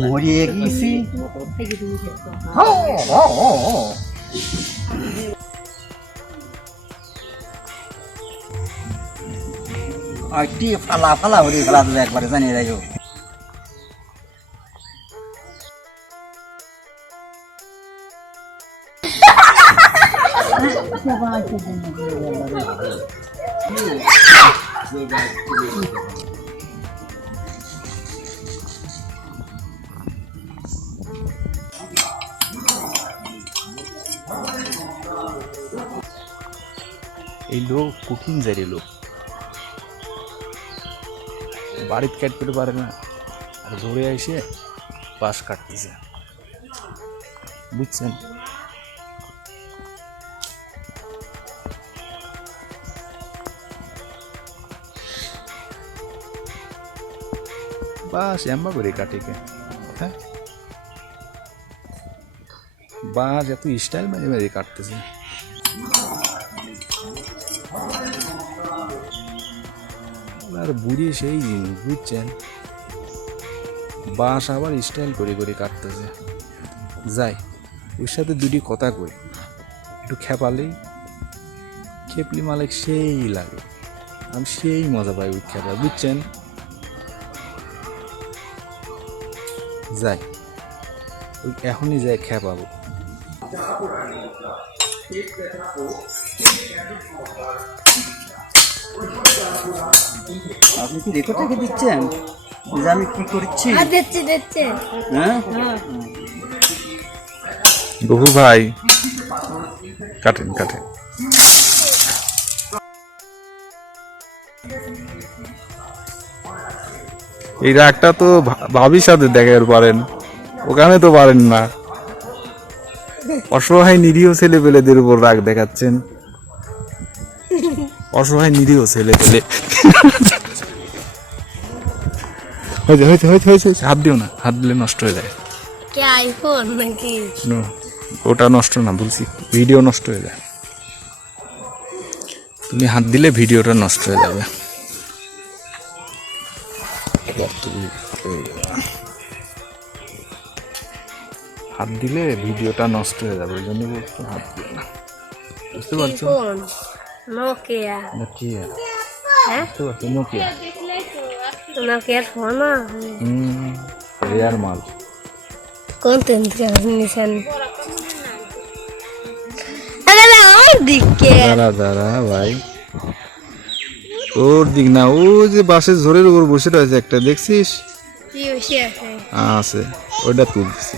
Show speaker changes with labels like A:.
A: মরিয়ে গেছি আইটি ফালা ফালা হরি খেলা দিলে একবারে জানিয়ে যাইও
B: এই লোক কুকিং জারি লোক। বাড়িতে কাটতে পারে না, আর ধরে এসে বাঁশ কাটতেছে। বুঝছেন? বাস এম্বা করে কাটে কে? হ্যাঁ? বাস এত স্টাইল মাঝে মাঝে কাটতেছে। আর বুড়ি সেই বুঝছেন বাঁশ আবার স্টাইল করে করে কাটতেছে যাই ওর সাথে দুটি কথা কই একটু খেপালেই খেপলি মালিক সেই লাগে আমি সেই মজা পাই ওই খেপা বুঝছেন যাই ওই এখনই যাই খেপাবো
A: আপনি কি রেকর্ড রেখে দিচ্ছেন? যে আমি কি করছি?
C: আর দিচ্ছে দিচ্ছে
A: হ্যাঁ?
B: বহু ভাই কাটেন কাটেন। এই রাগটা তো ভাবির সাথে দেখার পারেন। ওখানে তো পারেন না। অসহায় নিরীহ ছেলে পেলেদের উপর রাগ দেখাচ্ছেন। অসহায় নিরীহ ছেলে পেলে। হয়েছে হয়েছে হয়েছে হয়েছে। হাত দিও না হাত দিলে নষ্ট হয়ে যায়।
C: কে আইফোন নাকি?
B: ওটা নষ্ট না বলছি ভিডিও নষ্ট হয়ে যায়। তুমি হাত দিলে ভিডিওটা নষ্ট হয়ে যাবে। হাত দিলে ভিডিওটা নষ্ট হয়ে যাবে ওই জন্য বলছো হাত দিও না। বুঝতে পারছ?
C: নোকিয়া
B: নোকিয়া
C: হ্যাঁ
B: পারছ নোকিয়া
C: নোকিয়ার ফোন
B: হুম রেয়ার মাল
C: কোন নিশান আরে আমার দিকে
B: দাঁড়া দাঁড়া ভাই ওর দিক না ও যে বাসের ঝোরের উপর বসে রয়েছে একটা দেখছিস?
C: কি বসে আছে
B: আছে। ওইটা তুলতেছি।